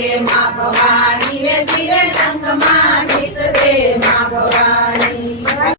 રે મા ભવાની રે ધીરે ટંકમાં જીત રે મા ભવાની